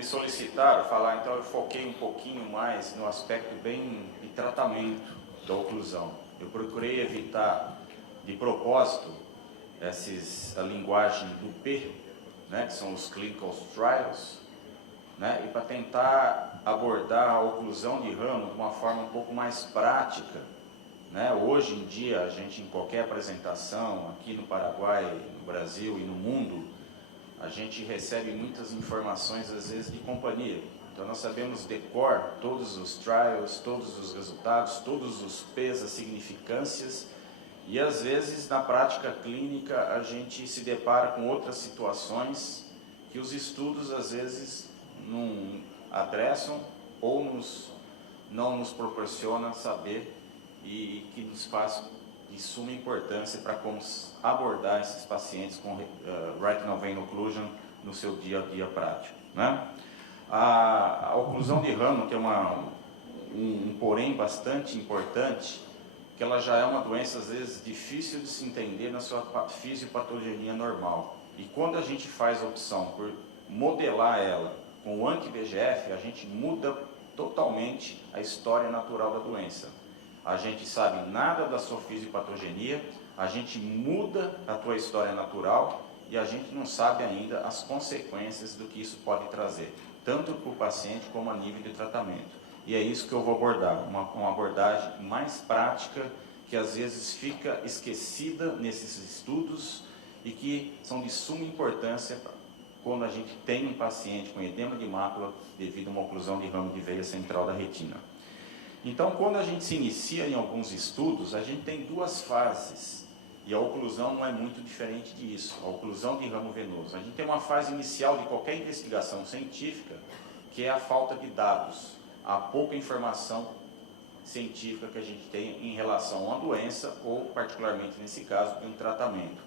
me solicitaram falar, então eu foquei um pouquinho mais no aspecto bem de tratamento da oclusão. Eu procurei evitar, de propósito, a linguagem do P, né, que são os clinical trials, né, e para tentar abordar a oclusão de ramo de uma forma um pouco mais prática. Né? Hoje em dia, a gente, em qualquer apresentação, aqui no Paraguai, no Brasil e no mundo, a gente recebe muitas informações, às vezes, de companhia. Então, nós sabemos de cor todos os trials, todos os resultados, todos os P's, as significâncias, e, às vezes, na prática clínica, a gente se depara com outras situações que os estudos, às vezes, não adressam ou não nos proporcionam saber e que nos faz de suma importância para como abordar esses pacientes com retinal vein occlusion no seu dia a dia prático. Né? A oclusão de ramo, que é um porém bastante importante, que ela já é uma doença, às vezes, difícil de se entender na sua fisiopatogenia normal. E quando a gente faz a opção por modelar ela com o anti-VEGF, a gente muda totalmente a história natural da doença. A gente sabe nada da sua fisiopatogenia, a gente muda a tua história natural e a gente não sabe ainda as consequências do que isso pode trazer, tanto para o paciente como a nível de tratamento. E é isso que eu vou abordar, uma abordagem mais prática, que às vezes fica esquecida nesses estudos e que são de suma importância quando a gente tem um paciente com edema de mácula devido a uma oclusão de ramo de veia central da retina. Então, quando a gente se inicia em alguns estudos, a gente tem duas fases, e a oclusão não é muito diferente disso, a oclusão de ramo venoso. A gente tem uma fase inicial de qualquer investigação científica, que é a falta de dados, a pouca informação científica que a gente tem em relação a uma doença, ou, particularmente nesse caso, de um tratamento.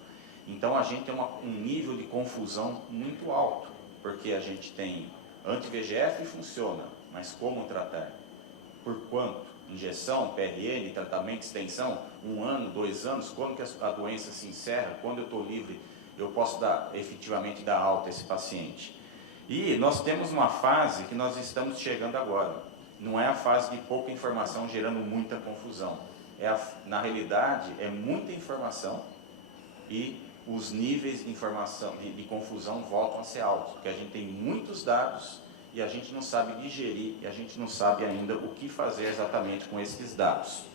Então, a gente tem um nível de confusão muito alto, porque a gente tem anti-VEGF funciona, mas como tratar? Por quanto? Injeção, PRN, tratamento, extensão, 1 ano, 2 anos, quando que a doença se encerra, quando eu estou livre, eu posso efetivamente dar alta a esse paciente. E nós temos uma fase que nós estamos chegando agora, não é a fase de pouca informação gerando muita confusão, na realidade é muita informação e os níveis de informação, de confusão voltam a ser altos, porque a gente tem muitos dados e a gente não sabe digerir, e a gente não sabe ainda o que fazer exatamente com esses dados.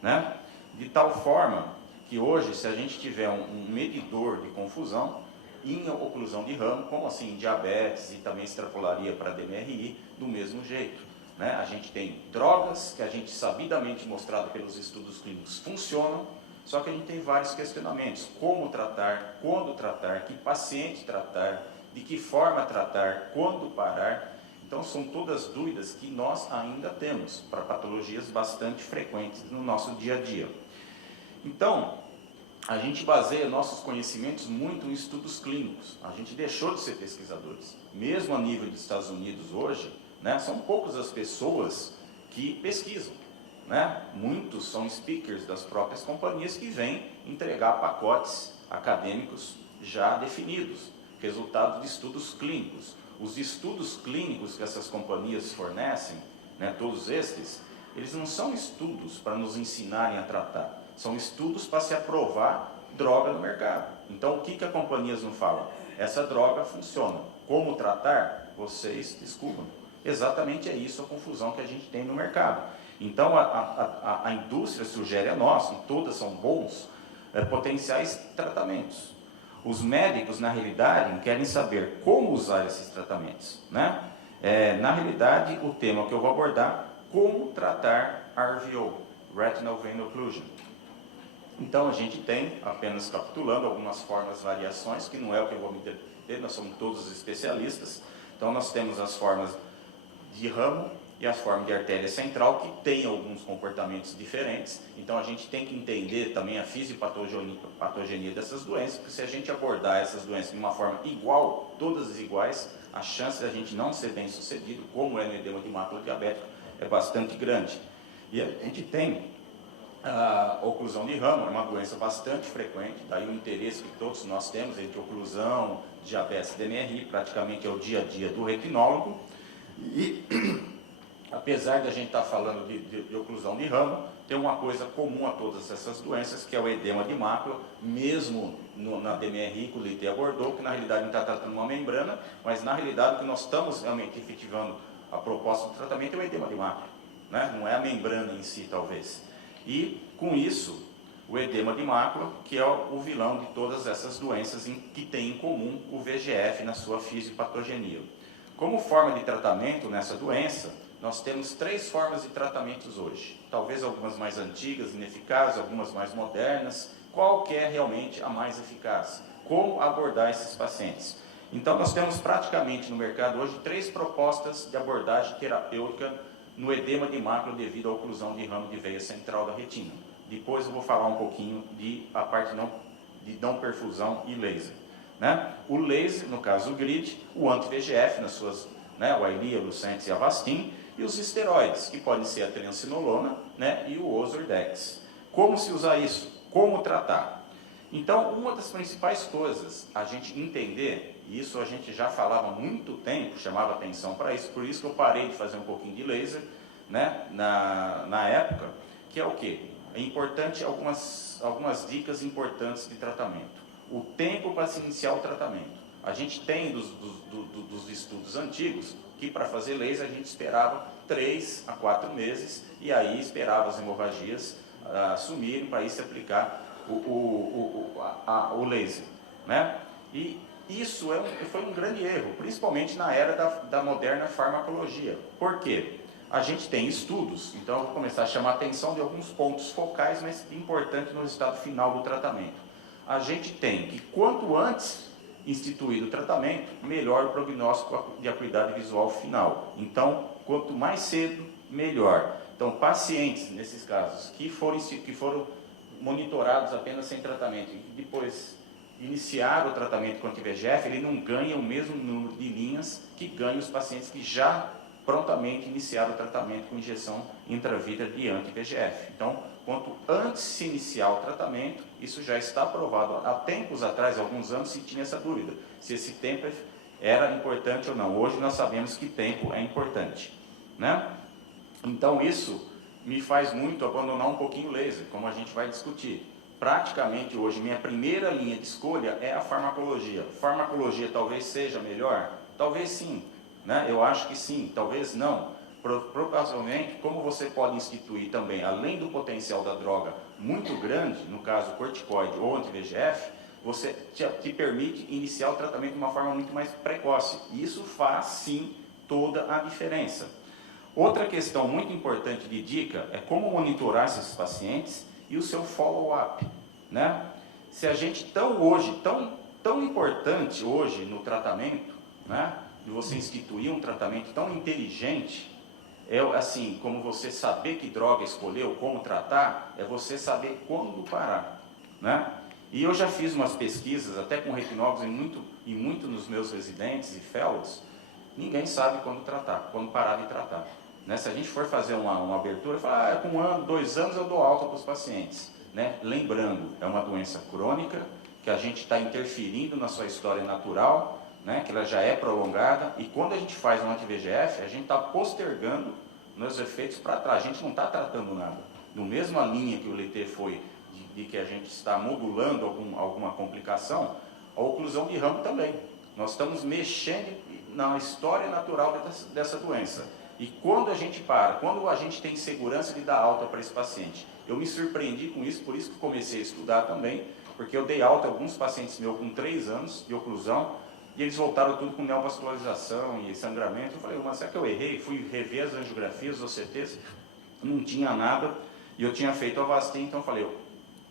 Né? De tal forma que hoje, se a gente tiver um medidor de confusão, em oclusão de ramo, como assim diabetes, e também extrapolaria para DMRI, do mesmo jeito. Né? A gente tem drogas que a gente sabidamente mostrado pelos estudos clínicos funcionam, só que a gente tem vários questionamentos. Como tratar, quando tratar, que paciente tratar, de que forma tratar, quando parar. Então, são todas dúvidas que nós ainda temos para patologias bastante frequentes no nosso dia a dia. Então, a gente baseia nossos conhecimentos muito em estudos clínicos. A gente deixou de ser pesquisadores. Mesmo a nível dos Estados Unidos hoje, né, são poucas as pessoas que pesquisam. Né? Muitos são speakers das próprias companhias que vêm entregar pacotes acadêmicos já definidos, resultado de estudos clínicos. Os estudos clínicos que essas companhias fornecem, né, todos estes, eles não são estudos para nos ensinarem a tratar, são estudos para se aprovar droga no mercado. Então, o que as companhias não falam? Essa droga funciona. Como tratar? Vocês desculpam. Exatamente é isso a confusão que a gente tem no mercado. Então, a indústria sugere a nós, e todas são bons, potenciais tratamentos. Os médicos, na realidade, querem saber como usar esses tratamentos. Né? Na realidade, o tema que eu vou abordar, como tratar RVO, Retinal Vein Occlusion. Então, a gente tem, apenas capitulando, algumas formas, variações, que não é o que eu vou me deter, nós somos todos especialistas. Então, nós temos as formas de ramo e as formas de artéria central, que têm alguns comportamentos diferentes. Então, a gente tem que entender também a fisiopatogenia dessas doenças, porque se a gente abordar essas doenças de uma forma igual, todas iguais, a chance de a gente não ser bem sucedido, como é no edema de mácula diabética, é bastante grande. E a gente tem a oclusão de ramo, é uma doença bastante frequente, daí o interesse que todos nós temos entre oclusão diabetes DMRI, praticamente é o dia a dia do retinólogo, e apesar de a gente estar falando de oclusão de ramo, tem uma coisa comum a todas essas doenças, que é o edema de mácula, mesmo na DMRI, que o Leite abordou, que na realidade não está tratando uma membrana, mas na realidade o que nós estamos realmente efetivando a proposta do tratamento é o edema de mácula, né? Não é a membrana em si, talvez. E com isso, o edema de mácula, que é o vilão de todas essas doenças que tem em comum o VEGF na sua fisiopatogenia. Como forma de tratamento nessa doença, nós temos 3 formas de tratamentos hoje. Talvez algumas mais antigas, ineficazes, algumas mais modernas. Qual que é realmente a mais eficaz? Como abordar esses pacientes? Então, nós temos praticamente no mercado hoje 3 propostas de abordagem terapêutica no edema de mácula devido à oclusão de ramo de veia central da retina. Depois eu vou falar um pouquinho a parte de não perfusão e laser. Né? O laser, no caso o grid, o anti-VEGF, nas suas, né, o Eylea, Lucentis e Avastin, e os esteroides, que podem ser a triamcinolona, né, e o Ozurdex. Como se usar isso? Como tratar? Então, uma das principais coisas a gente entender, e isso a gente já falava há muito tempo, chamava atenção para isso, por isso que eu parei de fazer um pouquinho de laser, né, na época, que é o quê? É importante algumas dicas importantes de tratamento. O tempo para se iniciar o tratamento. A gente tem dos estudos antigos que para fazer laser a gente esperava 3 a 4 meses e aí esperava as hemorragias sumirem para aí se aplicar o laser, né? E isso foi um grande erro, principalmente na era da moderna farmacologia. Por quê? A gente tem estudos, então eu vou começar a chamar a atenção de alguns pontos focais, mas importantes no resultado final do tratamento. A gente tem que quanto antes instituído o tratamento, melhor o prognóstico de acuidade visual final. Então, quanto mais cedo, melhor. Então, pacientes, nesses casos, que foram monitorados apenas sem tratamento e depois iniciar o tratamento com anti-VEGF, ele não ganha o mesmo número de linhas que ganham os pacientes que já prontamente iniciaram o tratamento com injeção intravítrea de anti-VEGF. Então, quanto antes se iniciar o tratamento, isso já está aprovado. Há tempos atrás, alguns anos, se tinha essa dúvida, se esse tempo era importante ou não. Hoje nós sabemos que tempo é importante, né? Então, isso me faz muito abandonar um pouquinho o laser, como a gente vai discutir. Praticamente hoje, minha primeira linha de escolha é a farmacologia. Farmacologia talvez seja melhor? Talvez sim, né? Eu acho que sim, talvez não. Provavelmente, como você pode instituir também, além do potencial da droga muito grande, no caso corticoide ou anti-VEGF, você te permite iniciar o tratamento de uma forma muito mais precoce. Isso faz sim toda a diferença. Outra questão muito importante de dica é como monitorar esses pacientes e o seu follow-up, né? Se a gente tão importante hoje no tratamento, né, de você instituir um tratamento tão inteligente, é assim, como você saber que droga escolheu, como tratar, é você saber quando parar, né? E eu já fiz umas pesquisas, até com retinólogos e muito nos meus residentes e fellows, ninguém sabe quando tratar, quando parar de tratar. Né? Se a gente for fazer uma abertura, fala, com 1 ano, 2 anos eu dou alta para os pacientes. Né? Lembrando, é uma doença crônica, que a gente está interferindo na sua história natural, né? Que ela já é prolongada, e quando a gente faz um anti-VEGF, a gente está postergando nos efeitos para trás, a gente não está tratando nada. No mesma linha que o Leite foi, de que a gente está modulando alguma complicação, a oclusão de ramo também. Nós estamos mexendo na história natural dessa doença. E quando a gente quando a gente tem segurança de dar alta para esse paciente, eu me surpreendi com isso, por isso que comecei a estudar também, porque eu dei alta a alguns pacientes meus com 3 anos de oclusão, e eles voltaram tudo com neovascularização e sangramento. Eu falei, mas será que eu errei? Fui rever as angiografias, os OCTs, não tinha nada, e eu tinha feito Avastin, então eu falei,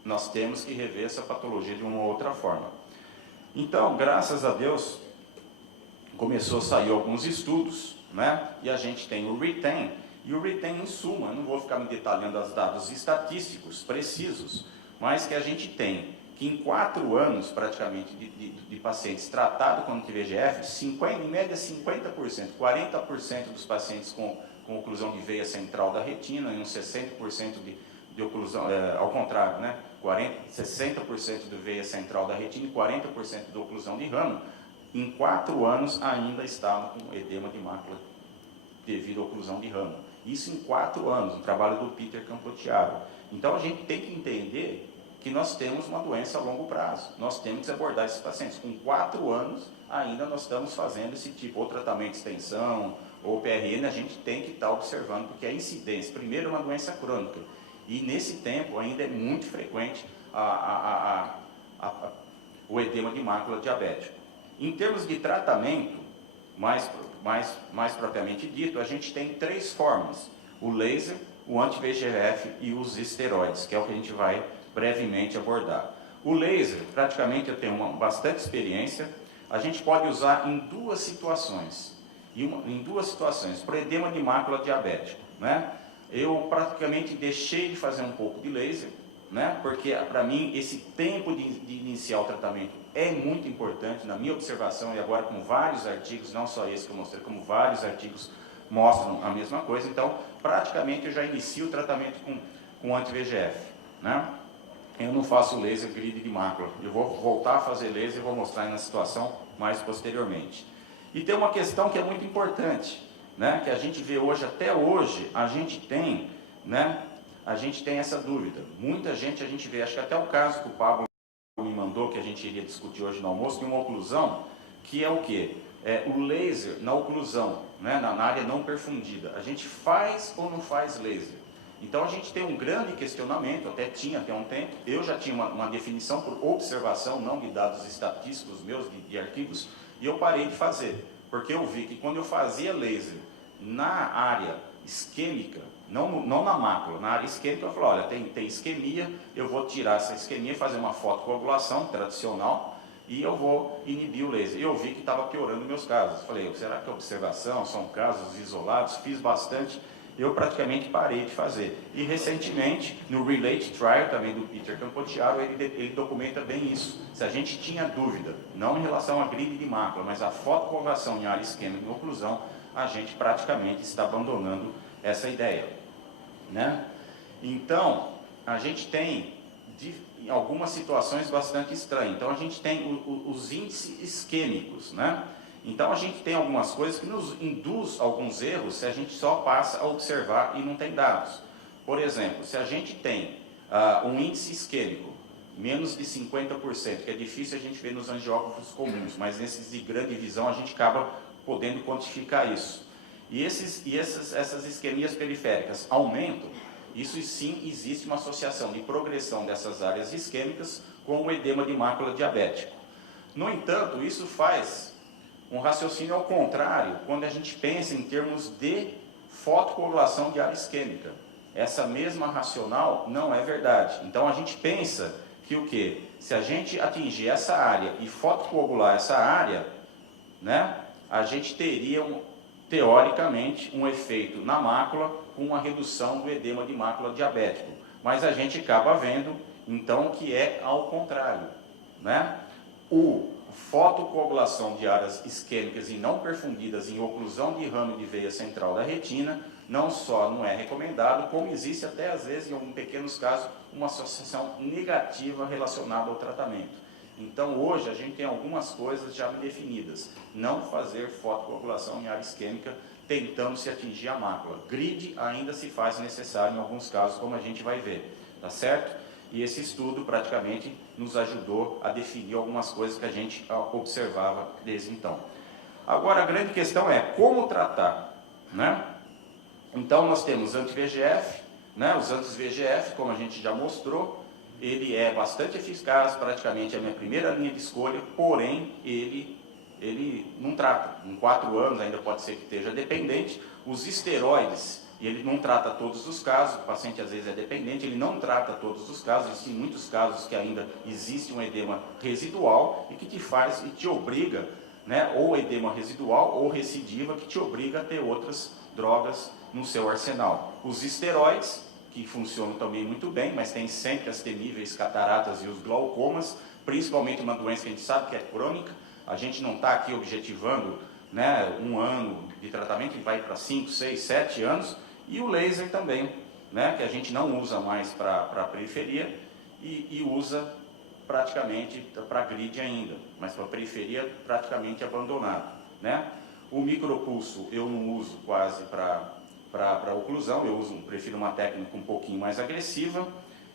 nós temos que rever essa patologia de uma outra forma. Então, graças a Deus, começou a sair alguns estudos, né? E a gente tem o RETEN, e o RETEN, em suma, não vou ficar me detalhando os dados estatísticos precisos, mas que a gente tem que em 4 anos, praticamente, de pacientes tratados com anti-VEGF, em média 50%, 40% dos pacientes com oclusão de veia central da retina, e uns 60% de oclusão, ao contrário, né? 60% de veia central da retina e 40% de oclusão de ramo, em 4 anos ainda estavam com edema de mácula devido à oclusão de ramo. Isso em 4 anos, um trabalho do Peter Campotiaro. Então a gente tem que entender que nós temos uma doença a longo prazo. Nós temos que abordar esses pacientes. Com 4 anos, ainda nós estamos fazendo esse tipo, ou tratamento de extensão, ou PRN, a gente tem que estar observando, porque a incidência, primeiro, é uma doença crônica, e nesse tempo ainda é muito frequente o edema de mácula diabética. Em termos de tratamento, mais propriamente dito, a gente tem 3 formas: o laser, o anti-VEGF e os esteroides, que é o que a gente vai brevemente abordar. O laser, praticamente eu tenho bastante experiência, a gente pode usar em 2 situações. Em 2 situações, para edema de mácula diabética, né? Eu praticamente deixei de fazer um pouco de laser, né? Porque para mim esse tempo de iniciar o tratamento é muito importante, na minha observação, e agora com vários artigos, não só esse que eu mostrei, como vários artigos mostram a mesma coisa. Então, praticamente eu já inicio o tratamento com anti-VEGF, né? Eu não faço laser grid de mácula, eu vou voltar a fazer laser e vou mostrar aí na situação mais posteriormente. E tem uma questão que é muito importante, né? Que a gente vê hoje, até hoje, a gente tem, né? A gente tem essa dúvida. Muita gente a gente vê, acho que até o caso que o Pablo me mandou, que a gente iria discutir hoje no almoço, de uma oclusão, que é o quê? O laser na oclusão, né? Na área não perfundida. A gente faz ou não faz laser? Então a gente tem um grande questionamento, até um tempo, eu já tinha uma definição por observação, não de dados estatísticos meus, de arquivos, e eu parei de fazer, porque eu vi que quando eu fazia laser na área isquêmica, não na mácula, na área isquêmica, eu falei, olha, tem isquemia, eu vou tirar essa isquemia e fazer uma fotocoagulação tradicional, e eu vou inibir o laser. E eu vi que estava piorando meus casos. Falei, será que é observação, são casos isolados? Fiz bastante, eu praticamente parei de fazer. E recentemente, no Relate Trial, também do Peter Campotiaro, ele documenta bem isso. Se a gente tinha dúvida, não em relação à grid de mácula, mas a fotocoagulação em área isquêmica e oclusão, a gente praticamente está abandonando essa ideia, né? Então, a gente tem algumas situações bastante estranhas. Então, a gente tem os índices isquêmicos, né? Então, a gente tem algumas coisas que nos induz alguns erros se a gente só passa a observar e não tem dados. Por exemplo, se a gente tem um índice isquêmico menos de 50%, que é difícil a gente ver nos angiógrafos comuns, mas nesses de grande visão a gente acaba podendo quantificar isso. E essas isquemias periféricas aumentam, isso sim existe uma associação de progressão dessas áreas isquêmicas com o edema de mácula diabético. No entanto, isso faz um raciocínio ao contrário quando a gente pensa em termos de fotocoagulação de área isquêmica. Essa mesma racional não é verdade. Então a gente pensa que o quê? Se a gente atingir essa área e fotocoagular essa área, né, a gente teria, teoricamente, um efeito na mácula com uma redução do edema de mácula diabético. Mas a gente acaba vendo, então, que é ao contrário, né? Fotocoagulação de áreas isquêmicas e não perfundidas em oclusão de ramo de veia central da retina, não só não é recomendado, como existe até às vezes, em alguns pequenos casos, uma associação negativa relacionada ao tratamento. Então hoje a gente tem algumas coisas já definidas. Não fazer fotocoagulação em área isquêmica tentando se atingir a mácula. Grid ainda se faz necessário em alguns casos, como a gente vai ver, tá certo? E esse estudo praticamente nos ajudou a definir algumas coisas que a gente observava desde então. Agora a grande questão é como tratar, né? Então nós temos anti-VEGF, né? Os anti-VEGF, como a gente já mostrou, ele é bastante eficaz, praticamente é a minha primeira linha de escolha, porém ele não trata. Em 4 anos ainda pode ser que esteja dependente. Os esteroides, ele não trata todos os casos, o paciente às vezes é dependente, ele não trata todos os casos, existem muitos casos que ainda existe um edema residual e que te faz e te obriga, né, ou edema residual ou recidiva, que te obriga a ter outras drogas no seu arsenal. Os esteroides, que funcionam também muito bem, mas tem sempre as temíveis cataratas e os glaucomas, principalmente uma doença que a gente sabe que é crônica. A gente não está aqui objetivando, né, 1 ano de tratamento, ele vai para 5, 6, 7 anos, e o laser também, né, que a gente não usa mais para a periferia e usa praticamente para grid ainda, mas para periferia praticamente abandonado, né? O micropulso eu não uso quase para oclusão, prefiro uma técnica um pouquinho mais agressiva,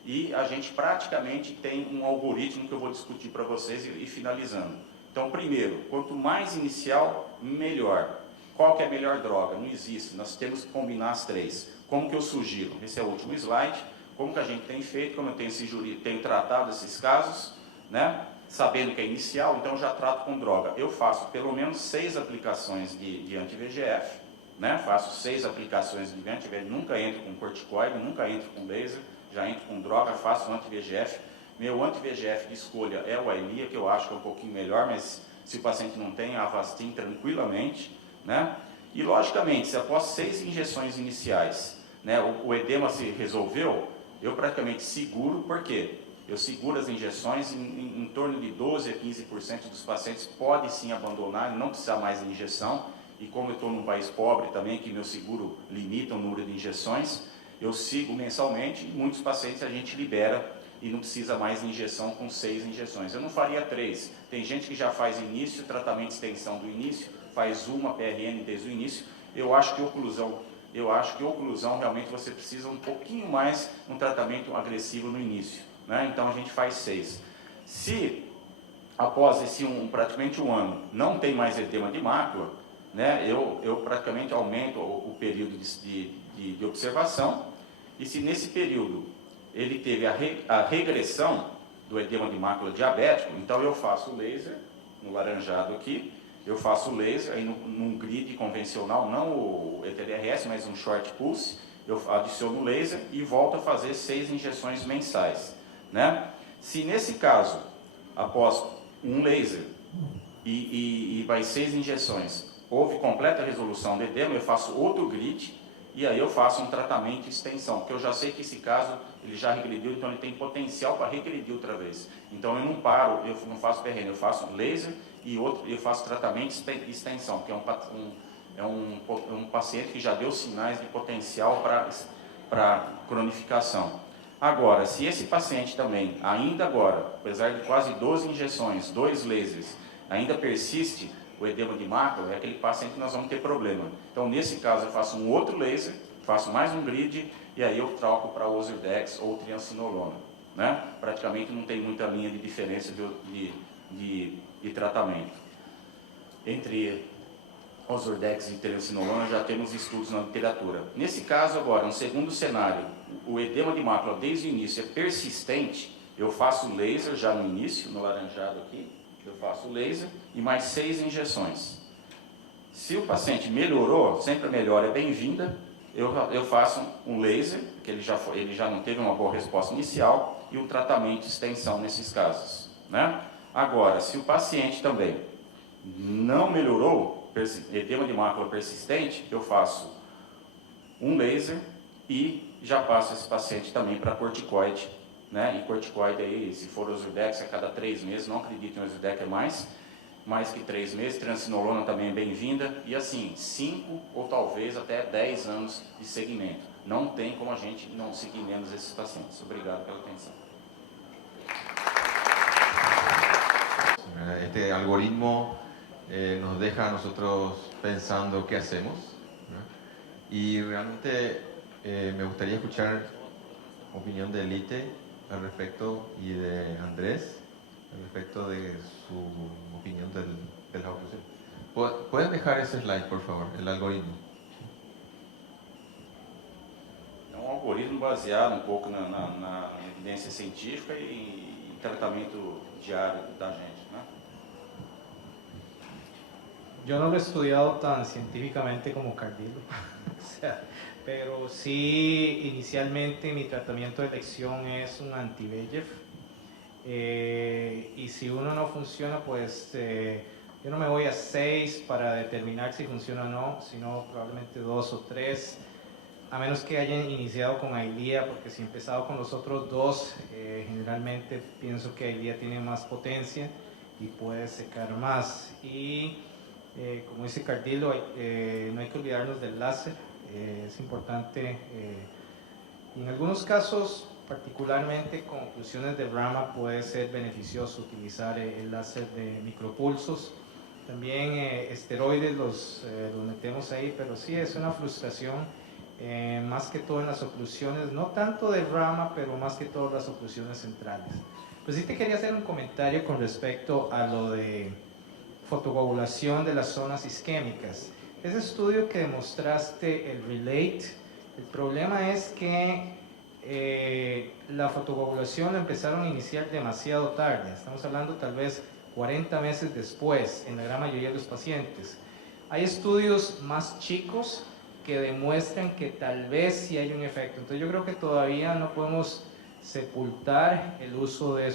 e a gente praticamente tem um algoritmo que eu vou discutir para vocês e finalizando. Então, primeiro, quanto mais inicial, melhor. Qual que é a melhor droga? Não existe, nós temos que combinar as três. Como que eu sugiro? Esse é o último slide. Como que a gente tem feito, como eu tenho tratado esses casos, né? Sabendo que é inicial, então eu já trato com droga. Eu faço pelo menos 6 aplicações de anti-VEGF, né? Faço 6 aplicações de anti-VEGF, nunca entro com corticoide, nunca entro com laser, já entro com droga, faço anti-VEGF. Meu anti-VEGF de escolha é o Eylea, que eu acho que é um pouquinho melhor, mas se o paciente não tem, a Avastin tranquilamente, né? E logicamente, se após 6 injeções iniciais, né, o edema se resolveu, eu praticamente seguro, por quê? Eu seguro as injeções, em torno de 12 a 15% dos pacientes pode sim abandonar, não precisar mais de injeção, e como eu estou num país pobre também, que meu seguro limita o número de injeções, eu sigo mensalmente, e muitos pacientes a gente libera e não precisa mais de injeção com 6 injeções. Eu não faria 3, tem gente que já faz início, tratamento de extensão do início, faz uma PRN desde o início. Eu acho que oclusão realmente você precisa um pouquinho mais um tratamento agressivo no início, né? Então a gente faz 6. Se após esse praticamente um ano não tem mais edema de mácula, né, eu praticamente aumento o período de observação, e se nesse período ele teve a regressão do edema de mácula diabético, então eu faço o laser, no laranjado aqui, eu faço o laser, aí num grid convencional, não o ETDRS, mas um short pulse, eu adiciono o laser e volto a fazer 6 injeções mensais, né? Se nesse caso, após um laser e mais 6 injeções, houve completa resolução do edema, eu faço outro grid e aí eu faço um tratamento de extensão, porque eu já sei que esse caso ele já regrediu, então ele tem potencial para regredir outra vez. Então eu não paro, eu não faço PRN, eu faço laser e eu faço tratamento de extensão, que é um paciente que já deu sinais de potencial para cronificação. Agora, se esse paciente também, ainda agora, apesar de quase 12 injeções, 2 lasers, ainda persiste o edema de mácula, é aquele paciente que nós vamos ter problema. Então, nesse caso, eu faço um outro laser, faço mais um grid, e aí eu troco para Ozurdex ou triancinolona, né? Praticamente não tem muita linha de diferença de tratamento. Entre Ozurdex e triancinolona já temos estudos na literatura. Nesse caso agora, um segundo cenário, o edema de mácula desde o início é persistente, eu faço laser já no início, no laranjado aqui, eu faço laser e mais 6 injeções. Se o paciente melhorou, sempre a melhora é bem-vinda, eu faço um laser, que ele já não teve uma boa resposta inicial, e um tratamento de extensão nesses casos, né? Agora, se o paciente também não melhorou, edema de mácula persistente, eu faço um laser e já passo esse paciente também para corticoide, né? E corticoide aí, se for Ozurdex, a cada 3 meses, não acredito em Ozurdex, é mais que 3 meses, triancinolona também é bem-vinda, e assim, 5 ou talvez até 10 anos de seguimento. Não tem como a gente não seguir menos esses pacientes. Obrigado pela atenção. Este algoritmo nos deja a nosotros pensando qué hacemos, ¿no? Y realmente me gustaría escuchar opinión de Elite al respecto y de Andrés al respecto de su opinión de la oclusión. ¿Pueden dejar ese slide, por favor, el algoritmo? É um algoritmo baseado um pouco na evidência científica e tratamento diário da gente, né? Yo no lo he estudiado tan científicamente como Cardillo, o sea, pero sí inicialmente mi tratamiento de elección es un anti-VEGF, y si uno no funciona, pues yo no me voy a 6 para determinar si funciona o no, sino probablemente 2 o 3, a menos que hayan iniciado con Eylea, porque si he empezado con los otros 2, generalmente pienso que Eylea tiene más potencia y puede secar más. Y como dice Cardillo, no hay que olvidarnos del láser, es importante. En algunos casos particularmente con oclusiones de rama puede ser beneficioso utilizar el láser de micropulsos. También esteroides los metemos ahí, pero sí es una frustración, más que todo en las oclusiones, no tanto de rama, pero más que todo las oclusiones centrales. Pues sí te quería hacer un comentario con respecto a lo de fotocoagulación de las zonas isquémicas. Ese estudio que demostraste, el RELATE, el problema es que la fotocoagulación la empezaron a iniciar demasiado tarde. Estamos hablando tal vez 40 meses después en la gran mayoría de los pacientes. Hay estudios más chicos que demuestran que tal vez sí hay un efecto. Entonces yo creo que todavía no podemos sepultar el uso de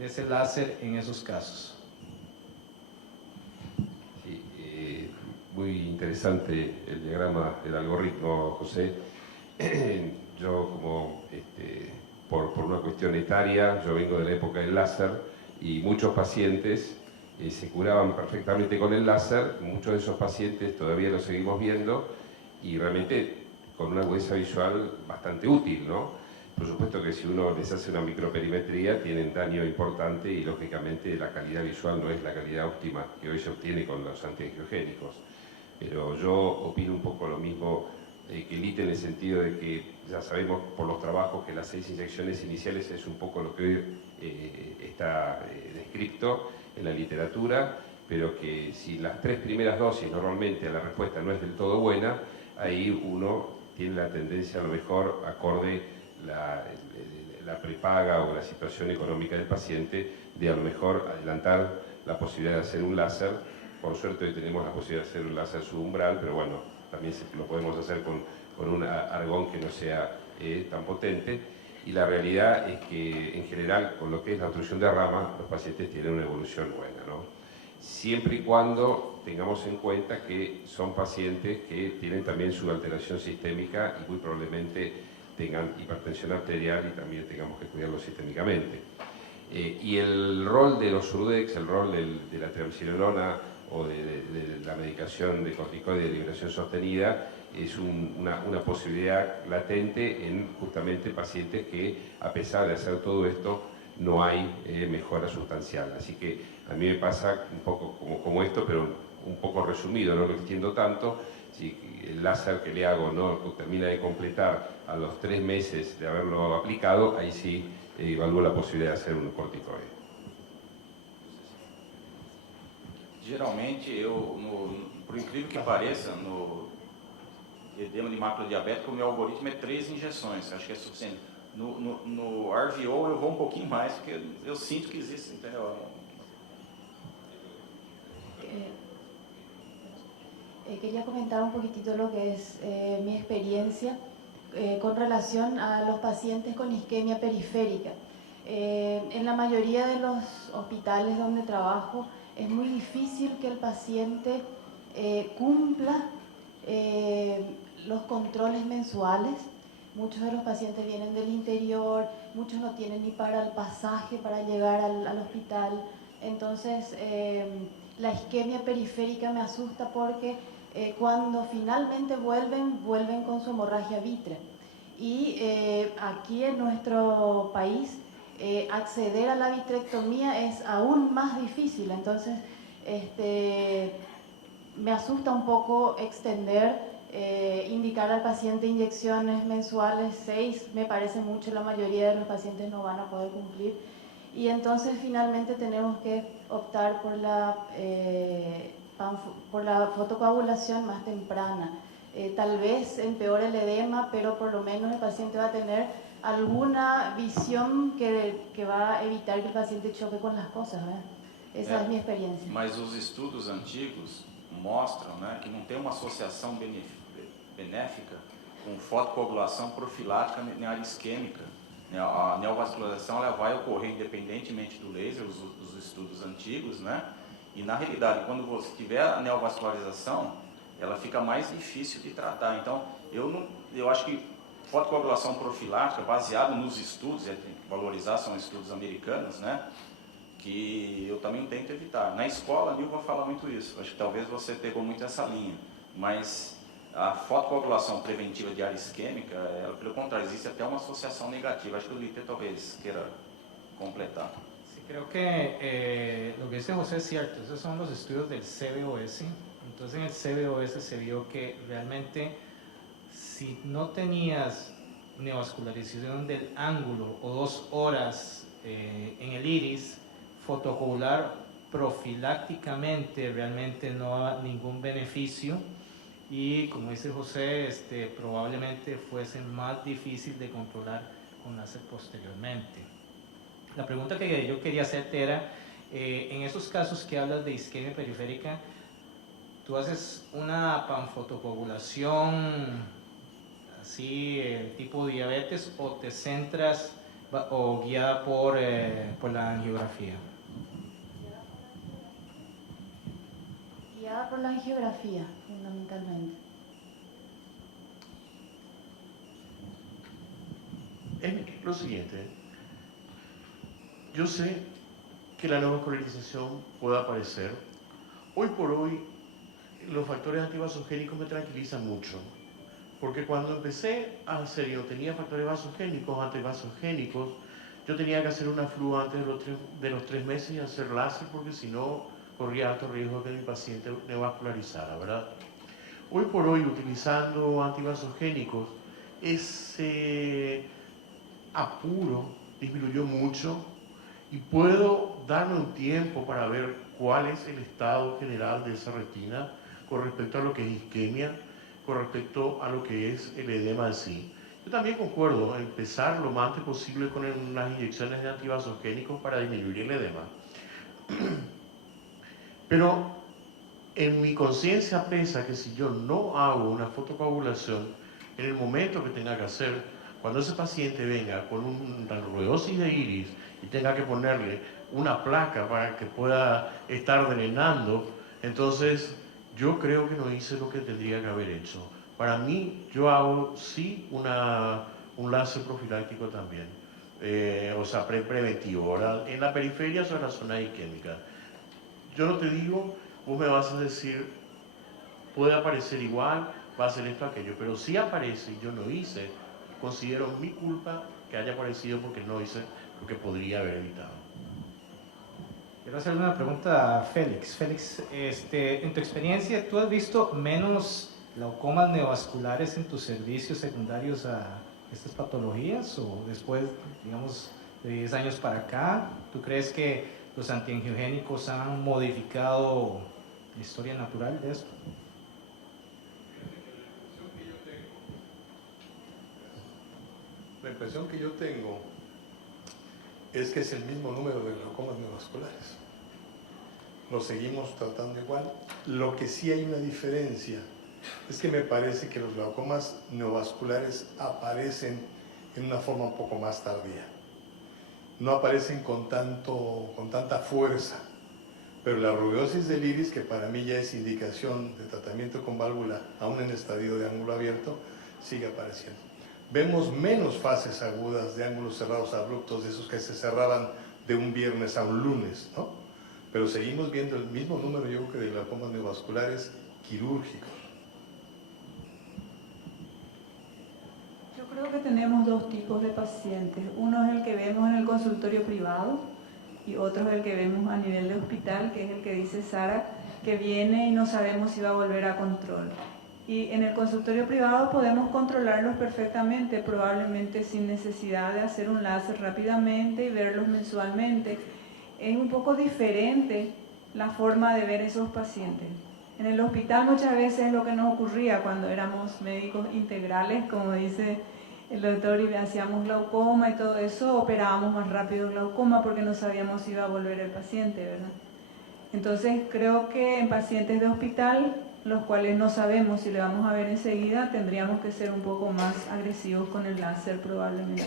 ese láser en esos casos. Sí, muy interesante el diagrama, el algoritmo, José. Yo como por una cuestión etaria, yo vengo de la época del láser y muchos pacientes se curaban perfectamente con el láser, muchos de esos pacientes todavía los seguimos viendo y realmente con una agudeza visual bastante útil, ¿no? Por supuesto que si uno les hace una microperimetría tienen daño importante y lógicamente la calidad visual no es la calidad óptima que hoy se obtiene con los antiangiogénicos. Pero yo opino un poco lo mismo que Lite, en el sentido de que ya sabemos por los trabajos que las 6 inyecciones iniciales es un poco lo que hoy está descrito en la literatura, pero que si las 3 primeras dosis normalmente la respuesta no es del todo buena, ahí uno tiene la tendencia, a lo mejor acorde la prepaga o la situación económica del paciente, de a lo mejor adelantar la posibilidad de hacer un láser. Por suerte hoy tenemos la posibilidad de hacer un láser subumbral, pero bueno, también lo podemos hacer con un argón que no sea tan potente. Y la realidad es que, en general, con lo que es la obstrucción de rama, los pacientes tienen una evolución buena, ¿no? Siempre y cuando tengamos en cuenta que son pacientes que tienen también su alteración sistémica y muy probablemente tengan hipertensión arterial y también tengamos que cuidarlos sistémicamente. Y el rol de los Urdex, el rol de la triamcinolona o de la medicación de corticoide de liberación sostenida es una posibilidad latente en justamente pacientes que, a pesar de hacer todo esto, no hay mejora sustancial. Así que a mí me pasa un poco como esto, pero un poco resumido, no lo extiendo tanto. Si el láser que le hago no termina de completar a los 3 meses de haberlo aplicado, ahí sí evalúo la posibilidad de hacer un corticoide. Geralmente, por incrível que pareça, no edema de mácula diabética, o meu algoritmo é 3 injeções, acho que é suficiente. No RVO eu vou um pouquinho mais, porque eu sinto que existe, entendeu? Quería comentar un poquitito lo que es mi experiencia con relación a los pacientes con isquemia periférica. En la mayoría de los hospitales donde trabajo es muy difícil que el paciente cumpla los controles mensuales. Muchos de los pacientes vienen del interior, muchos no tienen ni para el pasaje para llegar al hospital. Entonces, la isquemia periférica me asusta porque cuando finalmente vuelven con su hemorragia vítrea. Y aquí en nuestro país, acceder a la vitrectomía es aún más difícil. Entonces, me asusta un poco extender, indicar al paciente inyecciones mensuales, 6 me parece mucho, la mayoría de los pacientes no van a poder cumplir. Y entonces finalmente tenemos que optar por la fotocoagulación más temprana. Tal vez empeore el edema, pero por lo menos el paciente va a tener alguna visión que va a evitar que el paciente choque con las cosas, ¿verdad? Esa es mi experiencia. Mas os estudos antigos mostram, né, que não tem uma associação benéfica com fotocoagulação profilática na área isquêmica. A neovascularização ela vai ocorrer independentemente do laser, os estudos antigos, né? E na realidade, quando você tiver a neovascularização, ela fica mais difícil de tratar. Então, eu acho que fotocoagulação profilática, baseado nos estudos, tem que valorizar, são estudos americanos, né? Que eu também tento evitar. Na escola, a Nilva fala muito isso. Acho que talvez você pegou muito essa linha. Mas a fotocoagulação preventiva de área isquêmica, ela, pelo contrário, existe até uma associação negativa. Acho que o Lite talvez queira completar. Sí, creo que lo que dice José es cierto. Esos son los estudios del CBOS. Entonces en el CBOS se vio que realmente si no tenías neovascularización del ángulo o 2 horas en el iris, fotocoagular profilácticamente realmente no da ningún beneficio, y como dice José, probablemente fuese más difícil de controlar con láser posteriormente. La pregunta que yo quería hacerte era, en esos casos que hablas de isquemia periférica, ¿tú haces una panfotocoagulación así tipo diabetes o te centras o guiada por la angiografía? Guiada por la angiografía, fundamentalmente. Es lo siguiente, yo sé que la neovascularización puede aparecer. Hoy por hoy los factores antivasogénicos me tranquilizan mucho, porque cuando empecé a hacer y no tenía factores vasogénicos, antivasogénicos, yo tenía que hacer una flu antes de los 3 meses y hacer láser, porque si no corría alto riesgo de que mi paciente neovascularizara, ¿verdad? Hoy por hoy, utilizando antivasogénicos, ese apuro disminuyó mucho y puedo darme un tiempo para ver cuál es el estado general de esa retina con respecto a lo que es isquemia, con respecto a lo que es el edema en sí. Yo también concuerdo en empezar lo más antes posible con las inyecciones de antivasogénicos para disminuir el edema. Pero en mi conciencia pesa que si yo no hago una fotocoagulación en el momento que tenga que hacer, cuando ese paciente venga con una rubeosis de iris y tenga que ponerle una placa para que pueda estar drenando, entonces yo creo que no hice lo que tendría que haber hecho. Para mí, yo hago sí un láser profiláctico también, o sea, preventivo, ¿verdad? En la periferia sobre la zona isquémica. Yo no te digo, vos me vas a decir, puede aparecer igual, va a ser esto, aquello, pero si aparece y yo no hice, considero mi culpa que haya aparecido porque no hice lo que podría haber evitado. Quiero hacerle una pregunta a Félix. Félix, en tu experiencia, ¿tú has visto menos glaucomas neovasculares en tus servicios secundarios a estas patologías, o después, digamos, de 10 años para acá? ¿Tú crees que los antiangiogénicos han modificado la historia natural de esto? La impresión que yo tengo es que es el mismo número de glaucomas neovasculares. Lo seguimos tratando igual. Lo que sí hay una diferencia es que me parece que los glaucomas neovasculares aparecen en una forma un poco más tardía. No aparecen con tanta fuerza, pero la rubeosis del iris, que para mí ya es indicación de tratamiento con válvula aún en estadio de ángulo abierto, sigue apareciendo. Vemos menos fases agudas de ángulos cerrados abruptos, de esos que se cerraban de un viernes a un lunes, ¿no? Pero seguimos viendo el mismo número, yo creo que de glaucomas neovasculares quirúrgicos. Yo creo que tenemos 2 tipos de pacientes. Uno es el que vemos en el consultorio privado y otro es el que vemos a nivel de hospital, que es el que dice Sara, que viene y no sabemos si va a volver a control. Y en el consultorio privado podemos controlarlos perfectamente, probablemente sin necesidad de hacer un láser rápidamente y verlos mensualmente. Es un poco diferente la forma de ver esos pacientes. En el hospital muchas veces es lo que nos ocurría cuando éramos médicos integrales, como dice el doctor, y hacíamos glaucoma y todo eso, operábamos más rápido glaucoma porque no sabíamos si iba a volver el paciente, ¿verdad? Entonces creo que en pacientes de hospital, los cuales no sabemos si le vamos a ver enseguida, tendríamos que ser un poco más agresivos con el láser probablemente.